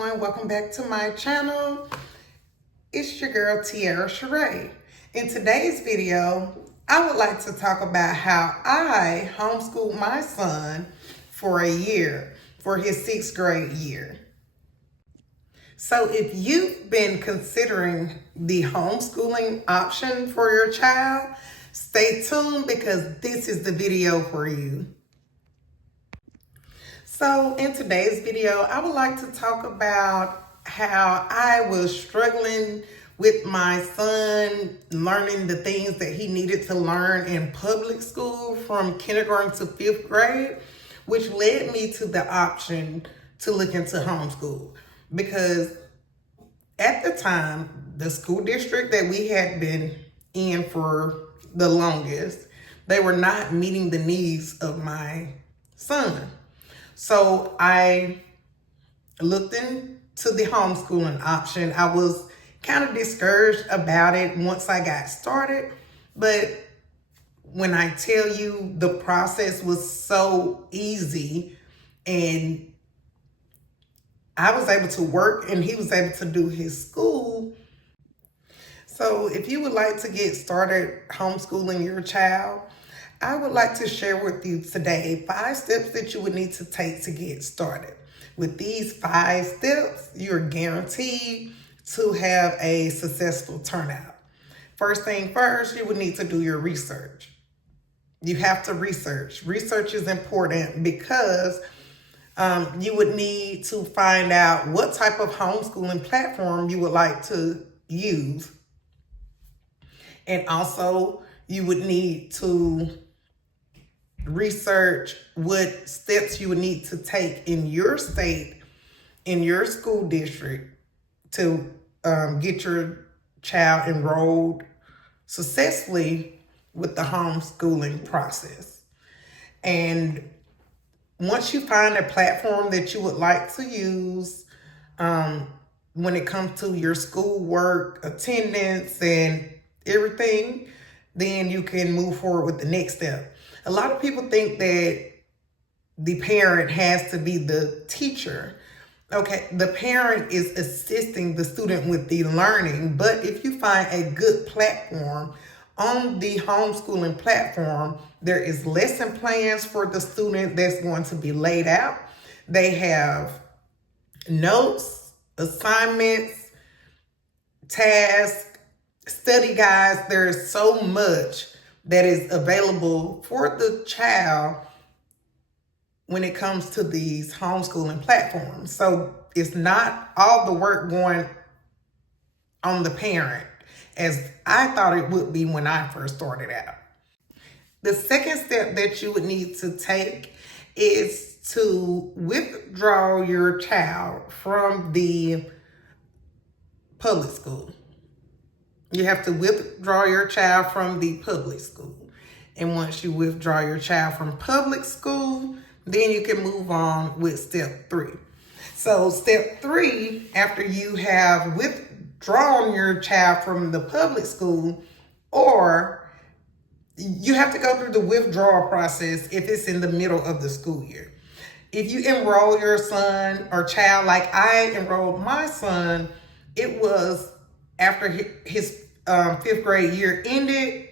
everyone, welcome back to my channel. It's your girl Tiara Sheree. In today's video, I would like to talk about how I homeschooled my son for a year, for his 6th grade year. So if you've been considering the homeschooling option for your child, stay tuned because this is the video for you. So in today's video, I would like to talk about how I was struggling with my son learning the things that he needed to learn in public school from kindergarten to 5th grade, which led me to the option to look into homeschool. Because at the time, the school district that we had been in for the longest, they were not meeting the needs of my son. So I looked into the homeschooling option. I was kind of discouraged about it once I got started, but when I tell you the process was so easy and I was able to work and he was able to do his school. So if you would like to get started homeschooling your child, I would like to share with you today 5 steps that you would need to take to get started. With these 5 steps, you're guaranteed to have a successful turnout. First thing first, you would need to do your research. You have to research. Research is important because you would need to find out what type of homeschooling platform you would like to use. And also, you would need to research what steps you would need to take in your state, in your school district to get your child enrolled successfully with the homeschooling process. And once you find a platform that you would like to use, when it comes to your schoolwork, attendance, and everything, then you can move forward with the next step. A lot of people think that the parent has to be the teacher. Okay, the parent is assisting the student with the learning, but if you find a good platform on the homeschooling platform, there is lesson plans for the student that's going to be laid out. They have notes, assignments, tasks, study guides. There's so much that is available for the child when it comes to these homeschooling platforms. So it's not all the work going on the parent as I thought it would be when I first started out. The second step that you would need to take is to withdraw your child from the public school. You have to withdraw your child from the public school. And once you withdraw your child from public school, then you can move on with step 3. So step 3, after you have withdrawn your child from the public school, or you have to go through the withdrawal process if it's in the middle of the school year. If you enroll your son or child, like I enrolled my son, it was after his 5th grade year ended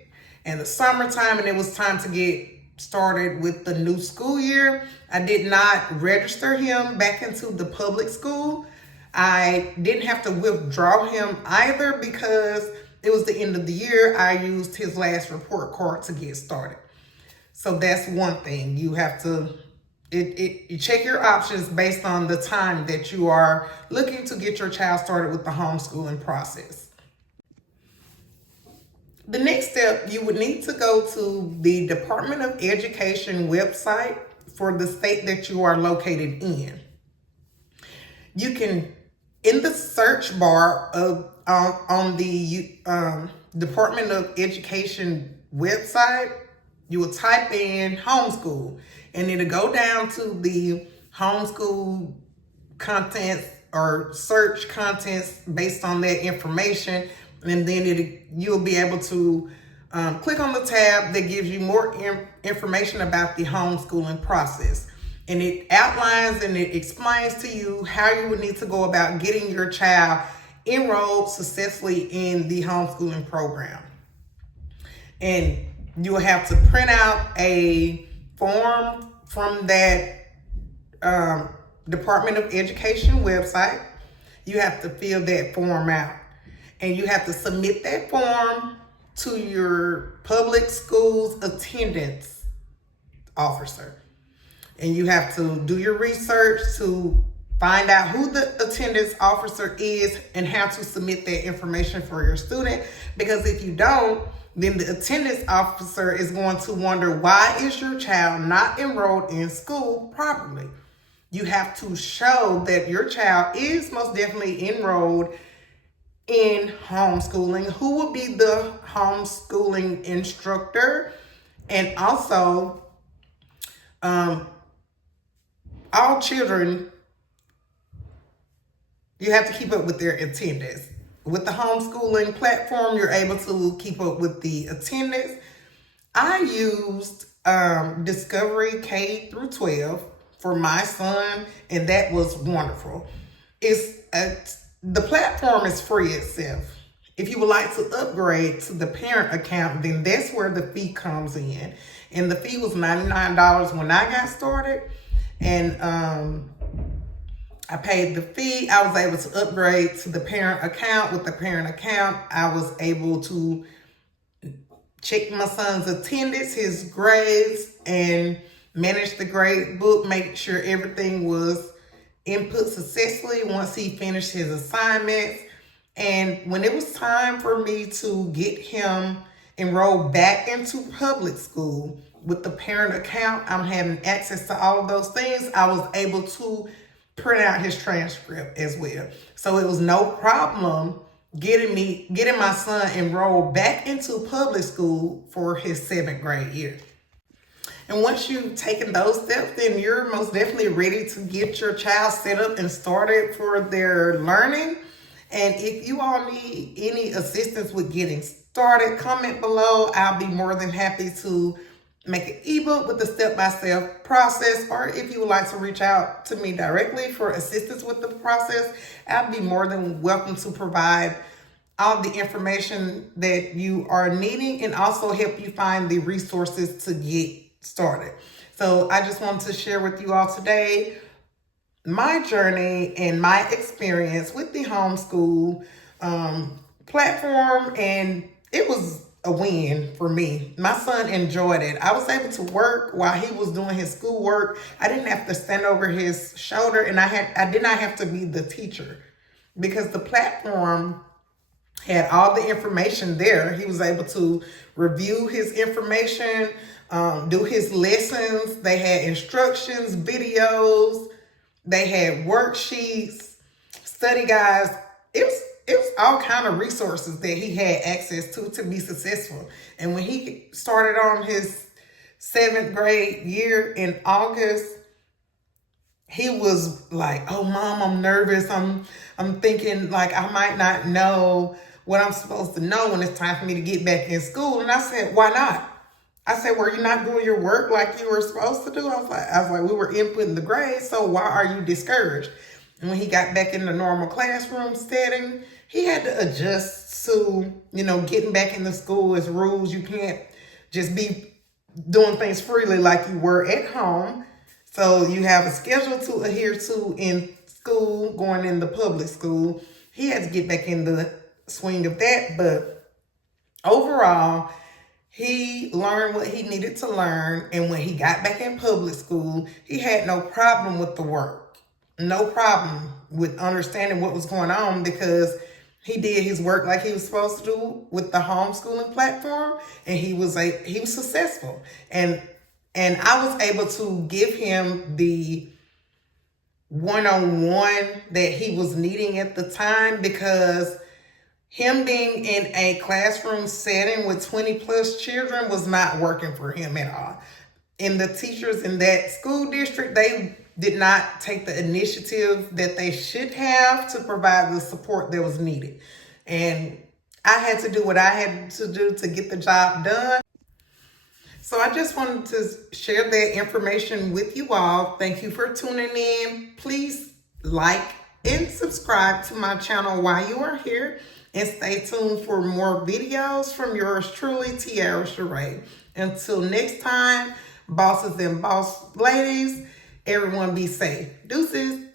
and the summertime, and it was time to get started with the new school year. I did not register him back into the public school. I didn't have to withdraw him either because it was the end of the year. I used his last report card to get started. So that's one thing. You have to you check your options based on the time that you are looking to get your child started with the homeschooling process. The next step, you would need to go to the Department of Education website for the state that you are located in. You can, in the search bar on the Department of Education website, you will type in homeschool, and it'll go down to the homeschool contents or search contents based on that information. And then you'll be able to click on the tab that gives you more information about the homeschooling process. And it outlines and it explains to you how you would need to go about getting your child enrolled successfully in the homeschooling program. And you will have to print out a form from that Department of Education website. You have to fill that form out. And you have to submit that form to your public schools attendance officer. And you have to do your research to find out who the attendance officer is and how to submit that information for your student. Because if you don't, then the attendance officer is going to wonder, why is your child not enrolled in school properly? You have to show that your child is most definitely enrolled in homeschooling, who will be the homeschooling instructor, and also all children, you have to keep up with their attendance. With the homeschooling platform, you're able to keep up with the attendance. I used Discovery K through 12 for my son, and that was wonderful. The platform is free itself. If you would like to upgrade to the parent account, then that's where the fee comes in. And the fee was $99 when I got started. And I paid the fee. I was able to upgrade to the parent account. With the parent account, I was able to check my son's attendance, his grades, and manage the grade book, make sure everything was input successfully once he finished his assignments. And when it was time for me to get him enrolled back into public school with the parent account, I'm having access to all of those things. I was able to print out his transcript as well. So it was no problem getting my son enrolled back into public school for his 7th grade year. And once you've taken those steps, then you're most definitely ready to get your child set up and started for their learning. And if you all need any assistance with getting started, comment below. I'll be more than happy to make an ebook with the step-by-step process. Or if you would like to reach out to me directly for assistance with the process, I'll be more than welcome to provide all the information that you are needing and also help you find the resources to get started. So I just wanted to share with you all today my journey and my experience with the homeschool platform, and it was a win for me. My son enjoyed it. I was able to work while he was doing his schoolwork. I didn't have to stand over his shoulder, and I did not have to be the teacher because the platform had all the information there. He was able to review his information, do his lessons. They had instructions, videos, they had worksheets, study guides. It was all kind of resources that he had access to be successful. And when he started on his 7th grade year in August, he was like, "Oh, Mom, I'm nervous. I'm thinking like I might not know what I'm supposed to know when it's time for me to get back in school." And I said, "Why not?" I said, "Were you not doing your work like you were supposed to do?" I was like, "We were inputting the grades, so why are you discouraged?" And when he got back in the normal classroom setting, he had to adjust to, getting back into school as rules. You can't just be doing things freely like you were at home. So you have a schedule to adhere to in school, going in the public school. He had to get back in the swing of that, but overall, he learned what he needed to learn. And when he got back in public school, he had no problem with the work, no problem with understanding what was going on, because he did his work like he was supposed to do with the homeschooling platform, and he was successful. And I was able to give him the one-on-one that he was needing at the time, because him being in a classroom setting with 20 plus children was not working for him at all. And the teachers in that school district, they did not take the initiative that they should have to provide the support that was needed. And I had to do what I had to do to get the job done. So I just wanted to share that information with you all. Thank you for tuning in. Please like and subscribe to my channel while you are here. And stay tuned for more videos from yours truly, Tiara Sheree. Until next time, bosses and boss ladies, everyone be safe. Deuces.